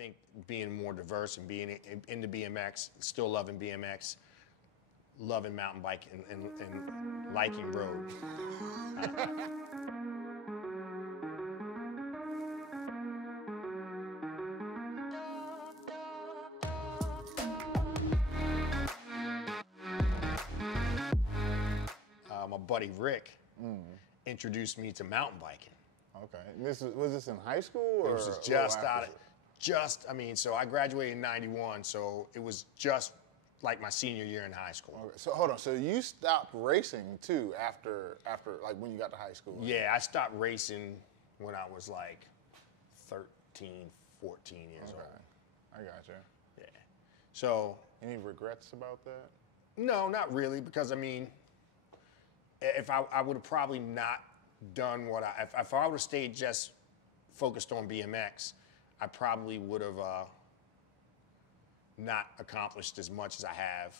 think being more diverse and being into BMX, still loving BMX, loving mountain bike and liking road. My buddy Rick introduced me to mountain biking. Okay. Was this in high school? Or it was so I graduated in 91, so it was just like my senior year in high school. Okay. So hold on, so you stopped racing too after like when you got to high school? Right? Yeah, I stopped racing when I was like 13, 14 years old. I gotcha. Yeah. So. Any regrets about that? No, not really, because I mean, if I would have probably not done what if I would have stayed just focused on BMX, I probably would have not accomplished as much as I have,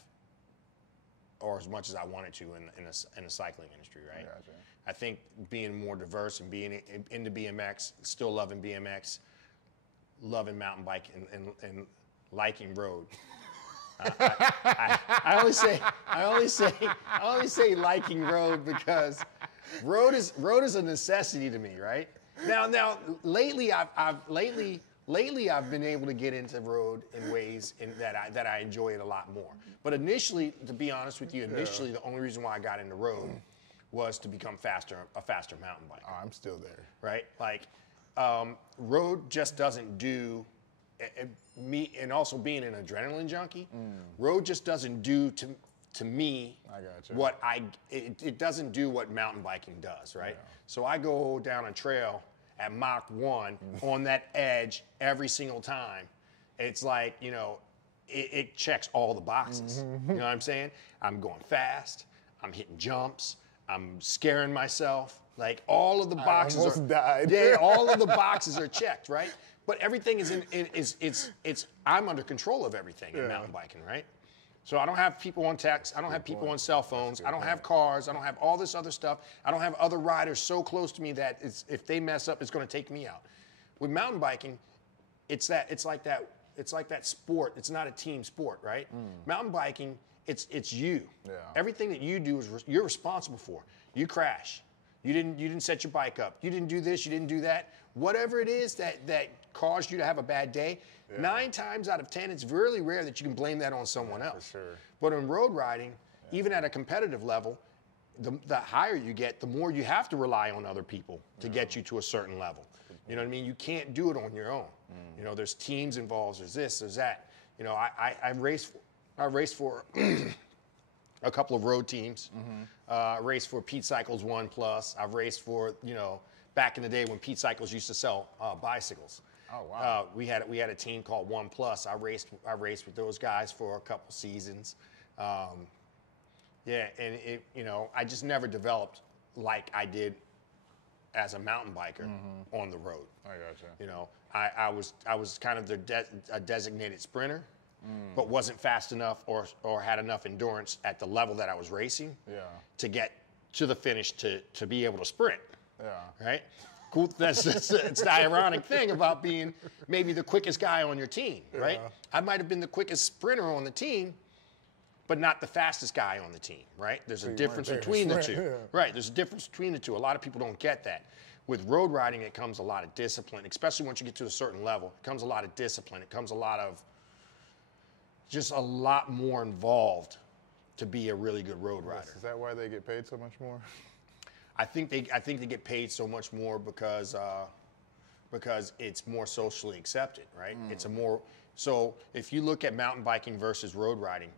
or as much as I wanted to in the cycling industry, right? Gotcha. I think being more diverse and being into BMX, still loving BMX, loving mountain bike and liking road. I only say liking road because road is a necessity to me, right? Now lately I've been able to get into road in ways that I enjoy it a lot more. But initially, to be honest with you, the only reason why I got into road was to become a faster mountain biker. Oh, I'm still there. Right? Like road just doesn't do. Me, and also being an adrenaline junkie, road just doesn't do to me I gotcha. what it doesn't do what mountain biking does, right? Yeah. So I go down a trail at Mach 1 on that edge every single time. It's like, it checks all the boxes. You know what I'm saying? I'm going fast, I'm hitting jumps, I'm scaring myself. Like all of the boxes I almost died. Yeah, all of the boxes are checked, right? But everything I'm under control of everything in mountain biking, right? So I don't have people on text, I don't have people on cell phones, I don't have cars, I don't have all this other stuff. I don't have other riders so close to me that if they mess up, it's going to take me out. With mountain biking, it's like that sport. It's not a team sport, right? Mountain biking, it's you. Yeah. Everything that you do you're responsible for. You crash. You didn't set your bike up. You didn't do this. You didn't do that. Whatever it is that caused you to have a bad day, 9 times out of 10, it's really rare that you can blame that on someone else. For sure. But in road riding, even at a competitive level, the higher you get, the more you have to rely on other people to get you to a certain level. You know what I mean? You can't do it on your own. There's teams involved. There's this. There's that. I raced for a couple of road teams. Raced for Pete Cycles 1 Plus. I've raced for, back in the day when Pete Cycles used to sell bicycles. Oh wow. We had a team called 1 Plus. I raced with those guys for a couple seasons. And I just never developed like I did as a mountain biker on the road. I gotcha. I was kind of a designated sprinter. But wasn't fast enough or had enough endurance at the level that I was racing to get to the finish to be able to sprint. Yeah. Right? Cool. It's the ironic thing about being maybe the quickest guy on your team, right? Yeah. I might have been the quickest sprinter on the team, but not the fastest guy on the team, right? There's a difference between the two. Yeah. Right, there's a difference between the two. A lot of people don't get that. With road riding, it comes a lot of discipline, especially once you get to a certain level. It comes a lot of discipline. It comes a lot more involved to be a really good road rider. Is that why they get paid so much more? I think they get paid so much more because it's more socially accepted, right? So if you look at mountain biking versus road riding,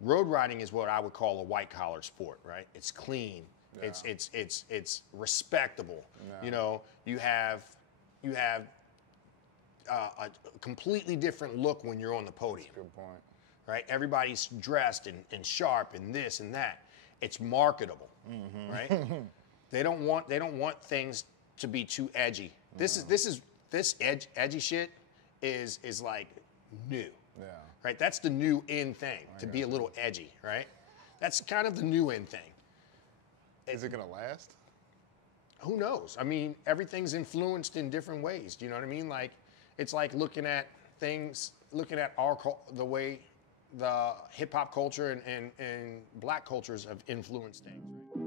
road riding is what I would call a white collar sport, right? It's clean, it's respectable. You have a completely different look when you're on the podium. Good point. Right? Everybody's dressed and sharp and this and that. It's marketable, right? They don't want things to be too edgy. This edgy shit is like new. Yeah. Right? That's the new in thing, to be a little edgy, right? That's kind of the new in thing. Is it gonna last? Who knows? I mean, everything's influenced in different ways. Do you know what I mean? Like, it's like looking at things, looking at the way the hip hop culture and black cultures have influenced things. Right?